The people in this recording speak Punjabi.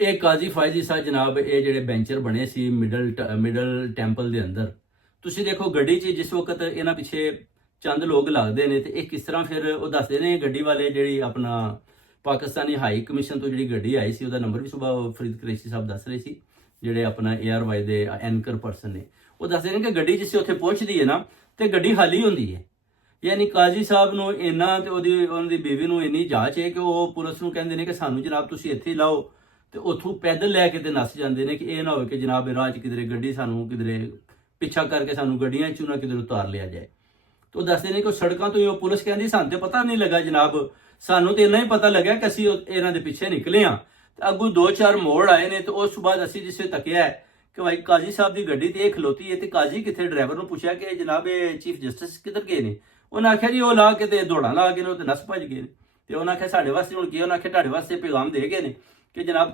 ਇਹ ਕਾਜ਼ੀ ਫਾਇਜ਼ੀ ਸਾਹਿਬ ਜਨਾਬ, ਇਹ ਜਿਹੜੇ ਬੈਂਚਰ ਬਣੇ ਸੀ ਮਿਡਲ ਟੈਂਪਲ ਦੇ ਅੰਦਰ, ਤੁਸੀਂ ਦੇਖੋ ਗੱਡੀ 'ਚ ਜਿਸ ਵਕਤ ਇਹਨਾਂ ਪਿੱਛੇ ਚੰਦ ਲੋਕ ਲੱਗਦੇ ਨੇ ਤੇ ਇਹ ਕਿਸ ਤਰ੍ਹਾਂ ਫਿਰ ਉਹ ਦੱਸਦੇ ਨੇ ਗੱਡੀ ਵਾਲੇ, ਜਿਹੜੀ ਆਪਣਾ ਪਾਕਿਸਤਾਨੀ ਹਾਈ ਕਮਿਸ਼ਨ ਤੋਂ ਜਿਹੜੀ ਗੱਡੀ ਆਈ ਸੀ, ਉਹਦਾ ਨੰਬਰ ਵੀ ਸੁਬਾਹ ਫਰੀਦ ਕੁਰੈਸ਼ੀ ਸਾਹਿਬ ਦੱਸ ਰਹੇ ਸੀ, ਜਿਹੜੇ ਆਪਣਾ 에ਅਰਵਾਈ ਦੇ ਐਂਕਰ ਪਰਸਨ ਨੇ, ਉਹ ਦੱਸਦੇ ਨੇ ਕਿ ਗੱਡੀ ਜਿਸ ਉੱਥੇ ਪਹੁੰਚਦੀ ਹੈ ਨਾ ਤੇ ਗੱਡੀ ਖਾਲੀ ਹੁੰਦੀ ਹੈ। ਯਾਨੀ ਕਾਜ਼ੀ ਸਾਹਿਬ ਨੂੰ ਇੰਨਾ ਤੇ ਉਹਨਾਂ ਦੀ ਬੀਵੀ ਨੂੰ ਇੰਨੀ ਜਾਂਚ ਹੈ ਕਿ ਉਹ ਪੁਲਿਸ ਨੂੰ ਕਹਿੰਦੇ ਨੇ ਕਿ ਸਾਨੂੰ ਜਨਾਬ ਤੁਸੀਂ ਇੱਥੇ ਹੀ ਲਾਓ, ਤੇ ਉੱਥੋਂ ਪੈਦਲ ਲੈ ਕੇ ਤੇ ਨੱਸ ਜਾਂਦੇ ਨੇ ਕਿ ਇਹ ਨਾ ਹੋਵੇ ਕਿ ਜਨਾਬ ਰਾਹ 'ਚ ਕਿਧਰੇ ਗੱਡੀ ਸਾਨੂੰ ਕਿਧਰੇ ਪਿੱਛਾ ਕਰਕੇ ਸਾਨੂੰ ਗੱਡੀਆਂ 'ਚੋਂ ਨਾ ਕਿਧਰੇ ਉਤਾਰ ਲਿਆ ਜਾਏ। ਤੇ ਉਹ ਦੱਸਦੇ ਨੇ ਕਿ ਉਹ ਸੜਕਾਂ ਤੋਂ ਹੀ, ਉਹ ਪੁਲਿਸ ਕਹਿੰਦੀ ਸਾਨੂੰ ਤੇ ਪਤਾ ਨਹੀਂ ਲੱਗਾ ਜਨਾਬ, ਸਾਨੂੰ ਤੇ ਇੰਨਾ ਹੀ ਪਤਾ ਲੱਗਿਆ ਕਿ ਅਸੀਂ ਇਹਨਾਂ ਦੇ ਪਿੱਛੇ ਨਿਕਲੇ ਹਾਂ ਤੇ ਅੱਗੋਂ 2-4 ਮੋੜ ਆਏ ਨੇ, ਤੇ ਉਸ ਤੋਂ ਬਾਅਦ ਅਸੀਂ ਜਿਸੇ ਤੱਕਿਆ ਕਿ ਭਾਈ ਕਾਜ਼ੀ ਸਾਹਿਬ ਦੀ ਗੱਡੀ ਤੇ ਇਹ ਖਲੋਤੀ ਹੈ, ਤੇ ਕਾਜ਼ੀ ਕਿੱਥੇ, ਡਰਾਈਵਰ ਨੂੰ ਪੁੱਛਿਆ ਕਿ ਜਨਾਬ ਇਹ ਚੀਫ ਜਸਟਿਸ ਕਿੱਧਰ ਗਏ ਨੇ? ਉਹਨਾਂ ਆਖਿਆ ਜੀ ਉਹ ਲਾ ਕੇ ਤੇ ਦੌੜਾਂ ਲਾ ਕੇ ਨੇ, ਉਹ ਤੇ ਨੱਸ ਭੱਜ ਗਏ ਨੇ। ਤੇ ਉਹਨਾਂ ਆਖਿਆ ਸਾਡੇ ਵਾਸਤੇ ਹੁਣ ਕੀ? ਉਹਨਾਂ ਆਖਿਆ ਤੁਹਾਡੇ ਵਾਸਤੇ ਪੈਗਾਮ ਦੇ ਗਏ ਨੇ ਕਿ ਜਨਾਬ